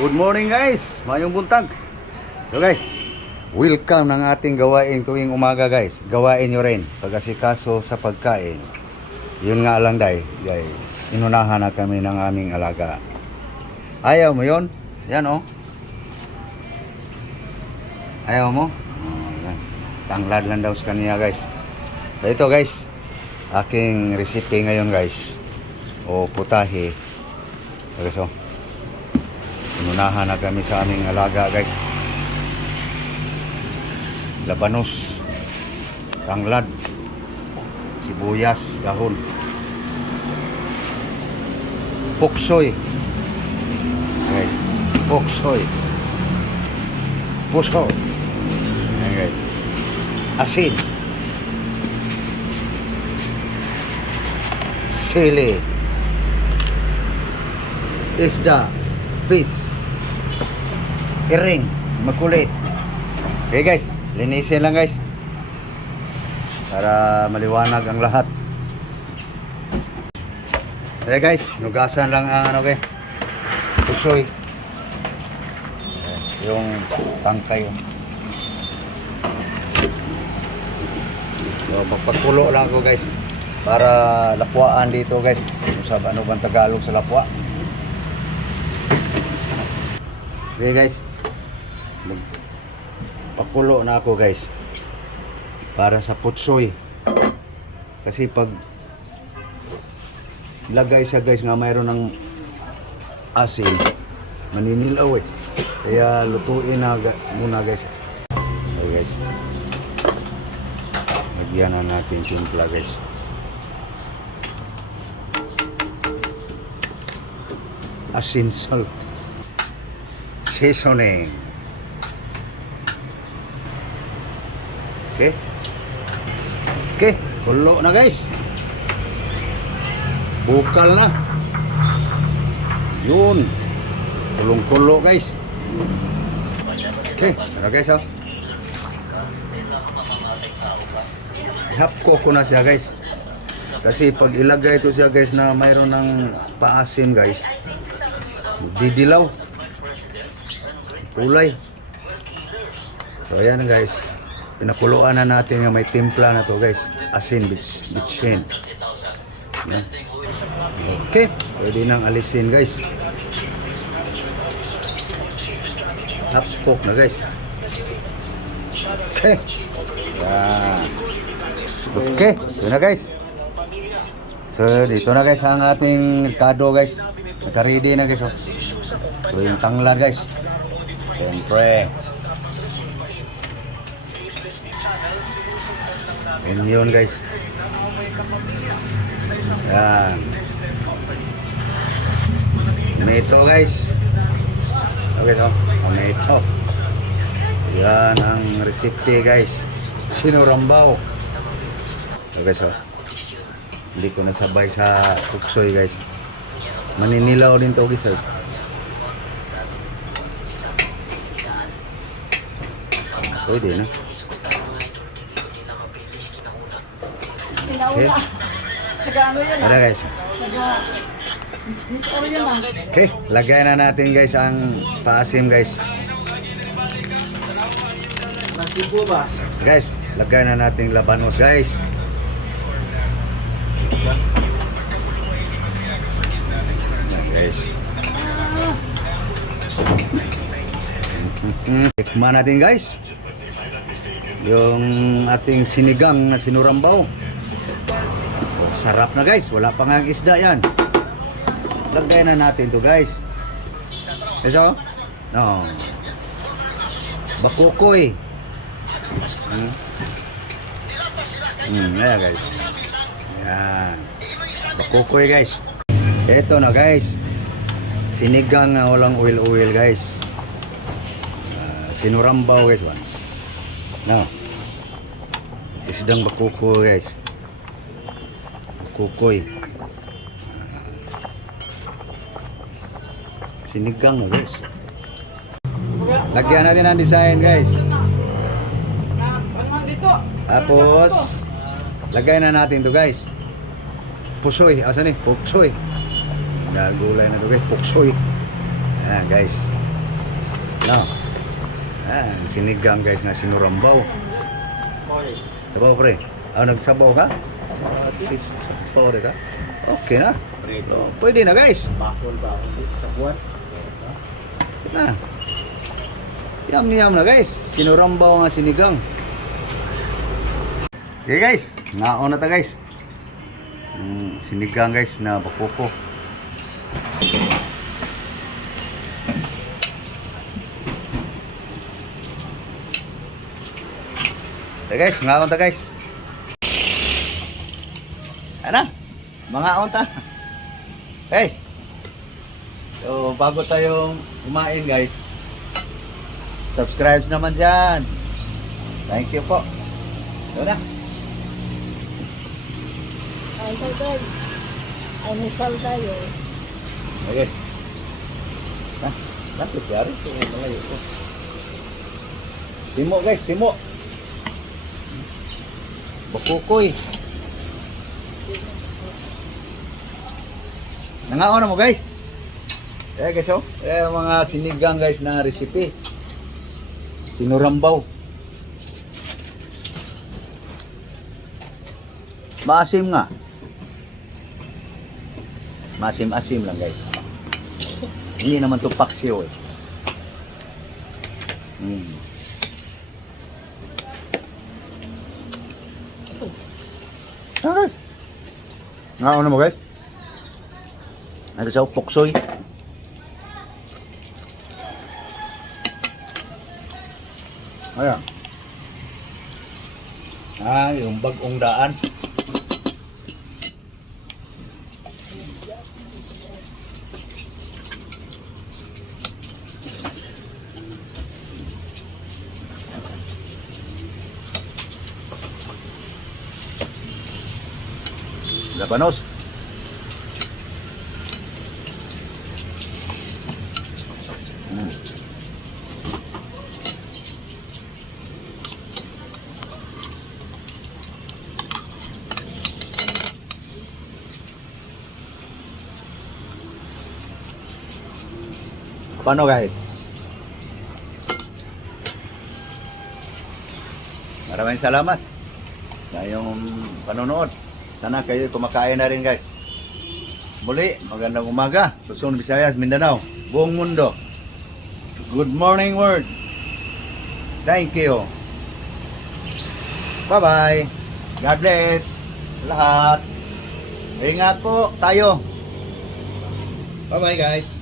Good morning guys, mayong buntag. So guys, welcome ng ating gawain tuwing umaga guys. Gawain nyo rin pag-asikaso sa pagkain. Yun nga lang guys, inunahan na kami ng aming alaga. Ayaw mo yon? Yan oh. Ayaw mo? Yan. Tanglad lang daw sa kanya guys. So ito guys, aking recipe ngayon guys. O putahe. So inunahan na kami sa aming alaga guys. Labanos, tanglad, sibuyas, dahon, poksoy guys, poksoy, puso. Ayan guys, asin, sili, isda, fish, iring, makulit. Okay guys, linisin lang guys para maliwanag ang lahat. Okay guys, nugasan lang ang ano, okay, pusoy, yung tangkay yun. So, magpakulo lang ako guys para lapuan dito guys. Ano bang Tagalog sa lapwa? Okay guys, magpakulo na ako guys para sa putsoy. Kasi pag lagay sa guys nga mayroon ng asin, maninilaw eh. Kaya lutuin na muna guys. Okay guys, lagyan na natin timpla guys. Asin, salt, seasoning. Okay. Okay, kulo na guys. Bukal na. Yun. Kulong-kulo guys. Okay, ano guys oh. Hapko ko na siya guys. Kasi pag ilagay ito siya guys na mayroon ng paasim guys, didilaw. Kulay. So ayan guys. Pinakuluan na natin yung may timpla na to guys. Asin, bitchin. Okay, pwede nang alisin guys. Hapok na guys. Okay. Okay, ito na guys. So dito na guys ang ating kado guys. Naka-ready na guys oh. So yung tanglad guys. Siyempre. Onion guys. Yan. Tomato guys. Okay so, tomato. Yan ang recipe guys. Sinurambaw. Okay so, hindi ko nasabay sa puksoy guys. Maninilaw din to guys. Pwede na. Okay. Ada guys. Okay, lagay na natin guys ang paasim guys. Guys, lagay na natin labanos guys. Guys. Tikman natin guys yung ating sinigang na sinurambaw. Sarap na guys, wala pa nga ang isda yan. Lagay na natin to guys. Eso? No. Bakukoy. Ayan guys. Ayan. Bakukoy guys. Eto na guys. Sinigang na walang oil guys. Sinurambaw guys. No. Isdang bakukoy guys. Kukoy. Sinigang na guys. Lagyan natin ang design guys. Tapos lagay na natin to guys. Pusoy, asan eh? Puksoy. Nagulay na to guys, puksoy. Ayan guys. No. Sinigang guys na sinurambaw. Sabaw pre. Nagsabaw ka? At least story ka. Okay na. Pwede na guys. Bakol sa buwan. Na. Yum na guys. Sinurambaw nga sinigang. Okay guys, naon na ta guys. Sinigang guys na bakoko. Okay guys, ngaon ta guys. Ano? Mga onta. Guys. So, bago tayong kumain guys, subscribe naman dyan. Thank you po. So na. Ay, guys. Ay, misal tayo. Okay. Lapit yari. Malayo ko. Timo guys, timo. Bakukoy. Nangaon na mo guys. Guys oh. Mga sinigang guys na recipe. Sinurambaw. Maasim nga. Maasim-asim lang guys. Hindi naman to paksiw eh. Okay. Ngaon na mo guys. Ano sa poksoy. Ayan. Yung bagong daan. Labanos. Paano guys? Maraming salamat sa iyong panonood. Sana kayo kumakain na rin guys. Muli, magandang umaga. Luzon, Visayas, Mindanao, buong mundo. Good morning world. Thank you. Bye-bye. God bless lahat. Ingat po tayo. Bye-bye guys.